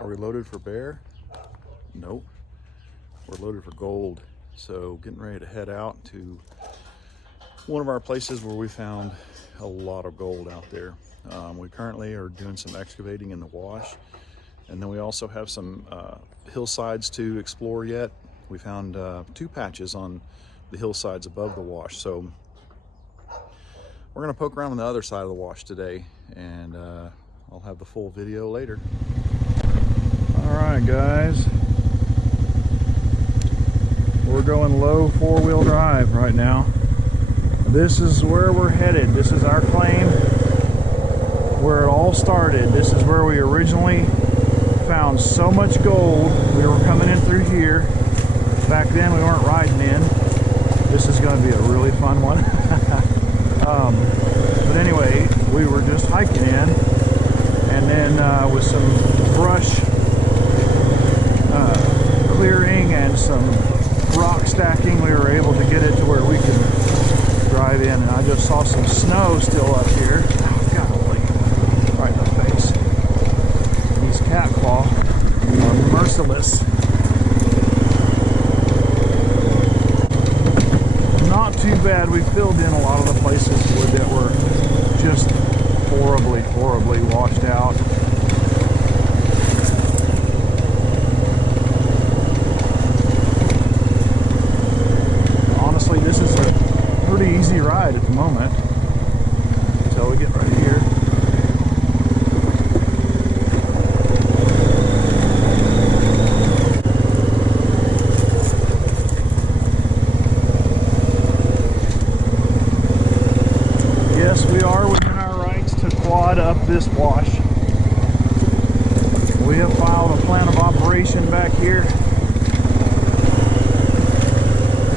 Are we loaded for bear? Nope. We're loaded for gold. So getting ready to head out to one of our places where we found a lot of gold out there. We currently are doing some excavating in the wash, and then we also have some hillsides to explore yet. We found 2 patches on the hillsides above the wash, so we're gonna poke around on the other side of the wash today, and I'll have the full video later. All right, guys, we're going low 4-wheel drive right now. This is where we're headed. This is our claim, where it all started. This is where we originally found so much gold. We were coming in through here. Back then we weren't riding in. This is going to be a really fun one. But anyway, we were just hiking in, and then with some brush clearing and some rock stacking, we were able to get it to where we could drive in. And I just saw some snow still up here. Oh, golly, right in the face. These cat claw are merciless. Not too bad. We filled in a lot of the places that were just horribly washed out. Honestly, this is a pretty easy ride at the moment until we get right here. Yes, we are within our rights to quad up this wash. We have filed a plan of operation back here,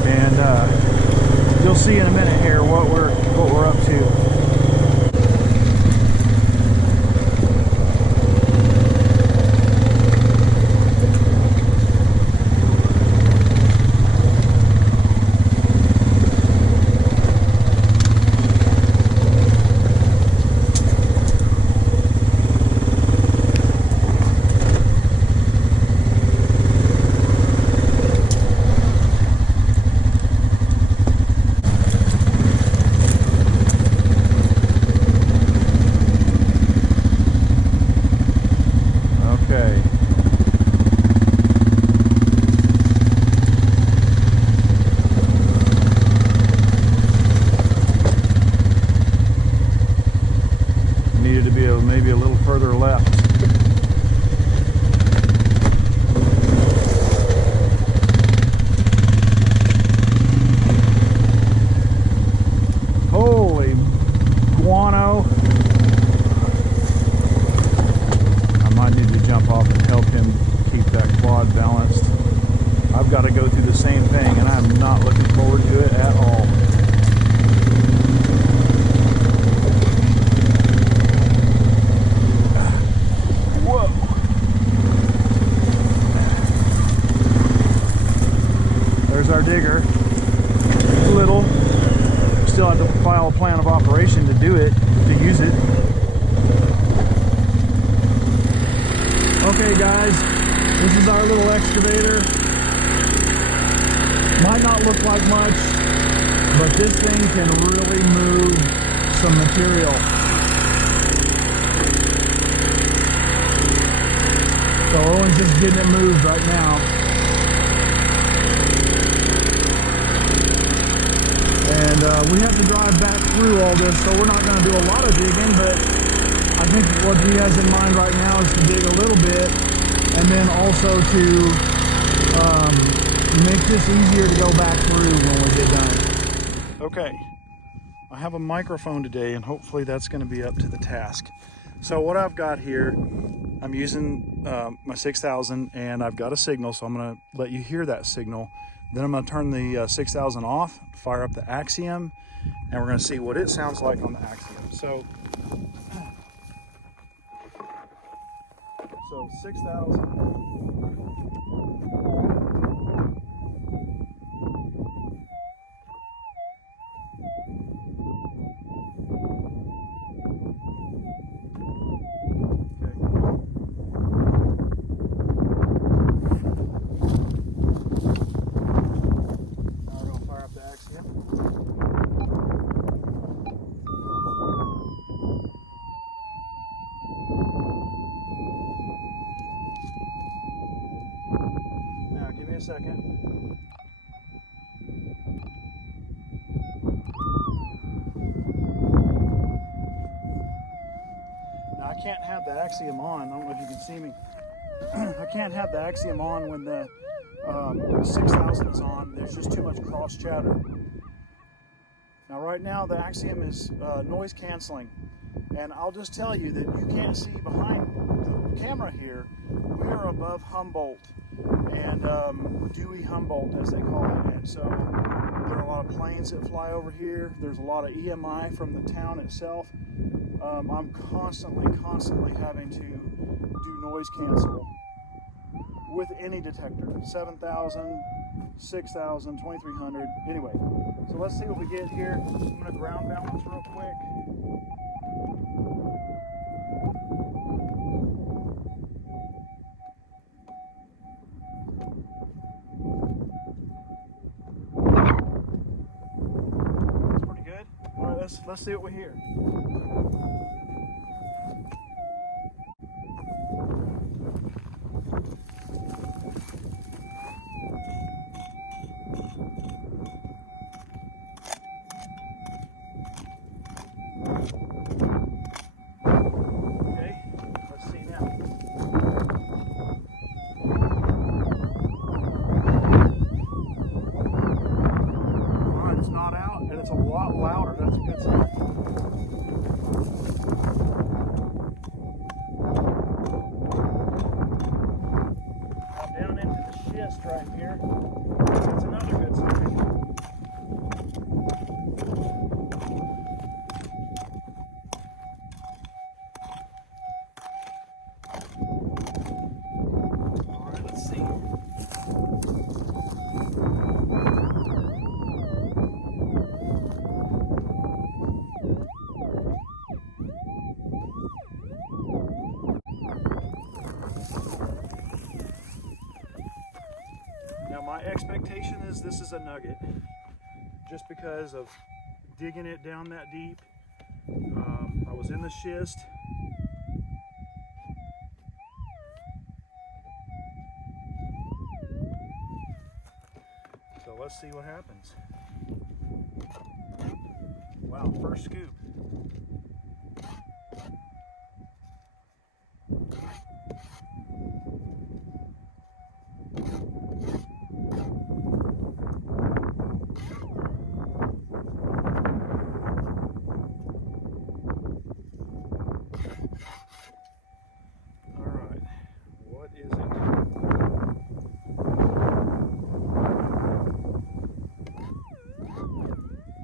and you'll see in a minute here what we're up to. Needed to be maybe a little further left. Holy guano. I might need to jump off and help him keep that quad balanced. I've got to go through the same thing, and I'm not looking forward to it at all. Our digger, little, still have to file a plan of operation to do it, to use it. Okay guys, this is our little excavator. Might not look like much, but this thing can really move some material. So Owen's just getting it moved right now. And we have to drive back through all this, so we're not going to do a lot of digging, but I think what he has in mind right now is to dig a little bit, and then also to make this easier to go back through when we get done. Okay, I have a microphone today, and hopefully that's going to be up to the task. So what I've got here, I'm using my 6000, and I've got a signal, so I'm going to let you hear that signal. Then I'm going to turn the 6000 off, fire up the Axiom, and we're going to see what it sounds like on the Axiom. So 6000. second. Now I can't have the Axiom on. I don't know if you can see me. I can't have the Axiom on when the 6000 is on. There's just too much cross chatter. Now right now the Axiom is noise canceling, and I'll just tell you that you can't see behind the camera here. We are above Humboldt, and Dewey Humboldt as they call it, and so there are a lot of planes that fly over here. There's a lot of EMI from the town itself. I'm constantly having to do noise cancel with any detector, 7000, 6000, 2300, anyway. So let's see what we get here. I'm gonna ground balance real quick. That's pretty good. All right, let's see what we hear. It's a lot louder. That's a good sign. Down into the schist right here. That's another good sign. All right, let's see. My expectation is this is a nugget, just because of digging it down that deep. I was in the schist. So let's see what happens. Wow, first scoop.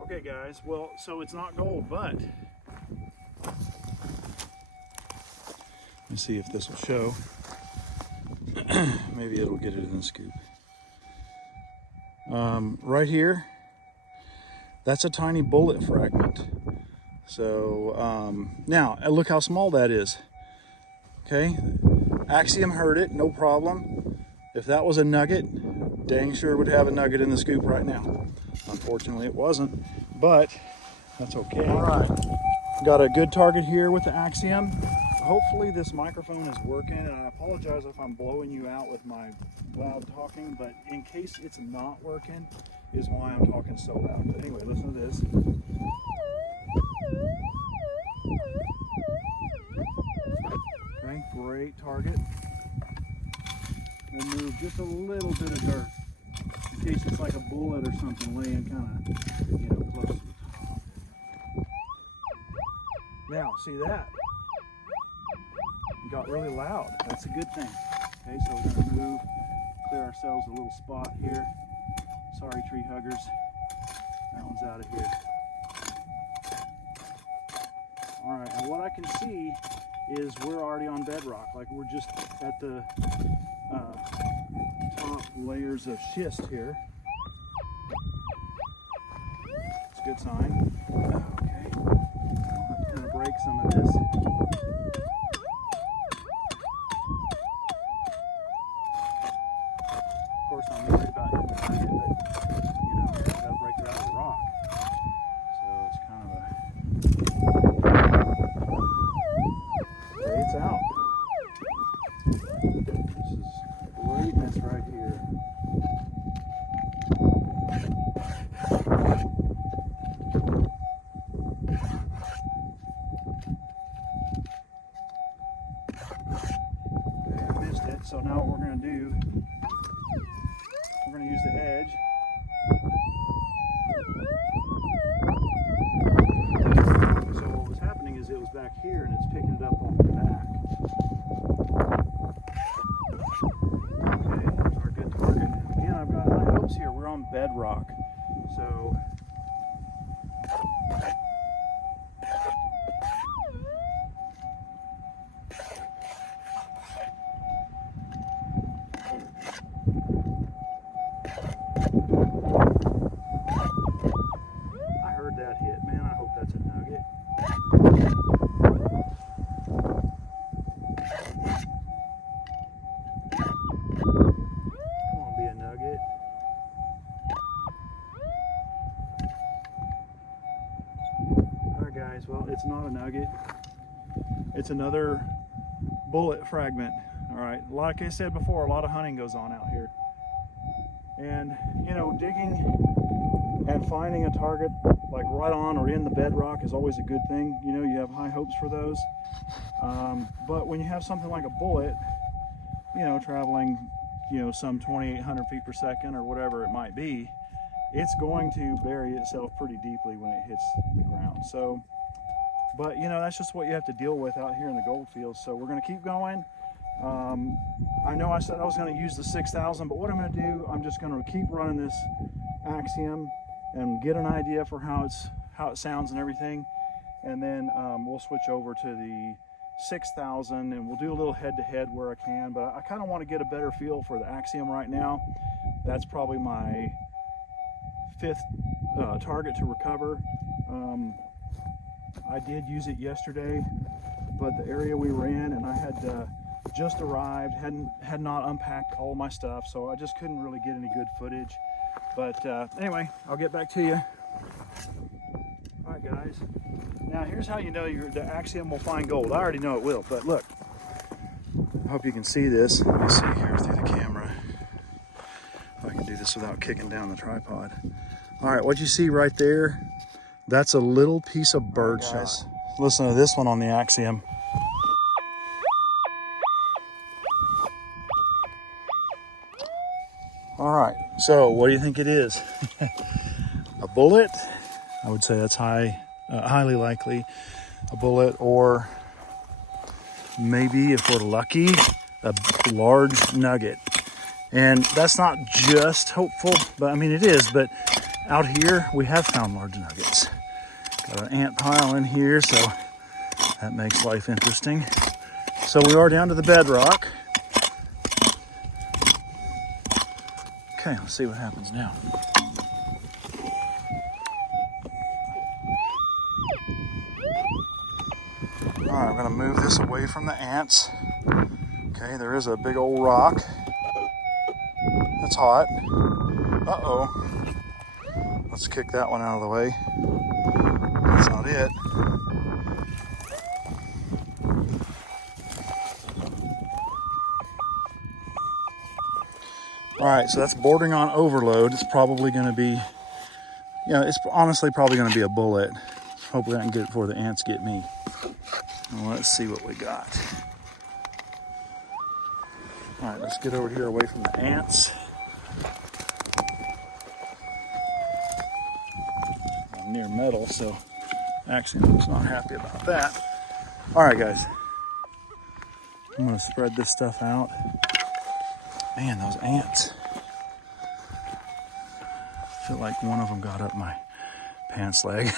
Okay guys, well, so it's not gold, but let's see if this will show. Maybe it'll get it in the scoop. Right here, that's a tiny bullet fragment. So now look how small that is. Okay, Axiom heard it, no problem. If that was a nugget, dang sure would have a nugget in the scoop right now. Unfortunately it wasn't, but that's okay. All right, got a good target here with the Axiom. Hopefully this microphone is working, and I apologize if I'm blowing you out with my loud talking, but in case it's not working is why I'm talking so loud. But anyway, listen to this. Okay, great target. We'll move just a little bit of dirt in case it's like a bullet or something laying kind of, close to the top. Now, see that? It got really loud. That's a good thing. Okay, so we're going to move, clear ourselves a little spot here. Sorry, tree huggers. That one's out of here. All right, and what I can see is we're already on bedrock. Like we're just at the top layers of schist here. It's a good sign. Okay, I'm going to break some of this. Of course, I'm worried about hitting the target, but gotta break it out of the rock. So it's kind of a. Okay, it's out. This is greatness right here. So now what we're going to do, we're going to use the edge. So what was happening is it was back here and it's picking it up off the back. Okay, there's our good target. Again, I've got high hopes here. We're on bedrock. So I heard that hit, man. I hope that's a nugget. Come on, be a nugget. Alright guys, well, it's not a nugget. It's another bullet fragment. Alright, like I said before, a lot of hunting goes on out here. And, you know, digging and finding a target like right on or in the bedrock is always a good thing. You know, you have high hopes for those. But when you have something like a bullet, you know, traveling, you know, some 2,800 feet per second or whatever it might be, it's going to bury itself pretty deeply when it hits the ground. So, but you know, that's just what you have to deal with out here in the gold fields. So we're going to keep going. I know I said I was going to use the 6,000, but what I'm going to do, I'm just going to keep running this Axiom and get an idea for how it sounds and everything, and then we'll switch over to the 6,000 and we'll do a little head-to-head where I can. But I kind of want to get a better feel for the Axiom right now. That's probably my 5th target to recover. I did use it yesterday, but the area we were in, and I had just arrived, had not unpacked all my stuff, so I just couldn't really get any good footage. But anyway, I'll get back to you. All right, guys. Now here's how you know the Axiom will find gold. I already know it will, but look. I hope you can see this. Let me see here through the camera. If I can do this without kicking down the tripod. All right, what you see right there, that's a little piece of birdshot. Listen to this one on the Axiom. All right, so what do you think it is? A bullet? I would say that's highly likely a bullet, or maybe, if we're lucky, a large nugget. And that's not just hopeful, but I mean it is, but out here we have found large nuggets. Got an ant pile in here, so that makes life interesting. So we are down to the bedrock. Okay, let's see what happens now. All right, I'm gonna move this away from the ants. Okay, there is a big old rock. That's hot. Uh-oh. Let's kick that one out of the way. That's not it. All right, so that's bordering on overload. It's probably gonna be, you know, it's honestly probably gonna be a bullet. Hopefully I can get it before the ants get me. Well, let's see what we got. All right, let's get over here away from the ants. I'm near metal, so actually I'm not happy about that. All right, guys. I'm gonna spread this stuff out. Man, those ants. I feel like one of them got up my pants leg.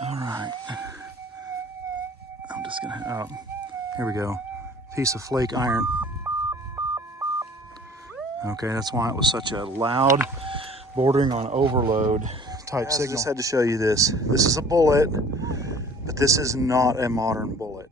All right. I'm just gonna, here we go. Piece of flake iron. Okay, that's why it was such a loud, bordering on overload type signal. I just had to show you this. This is a bullet, but this is not a modern bullet.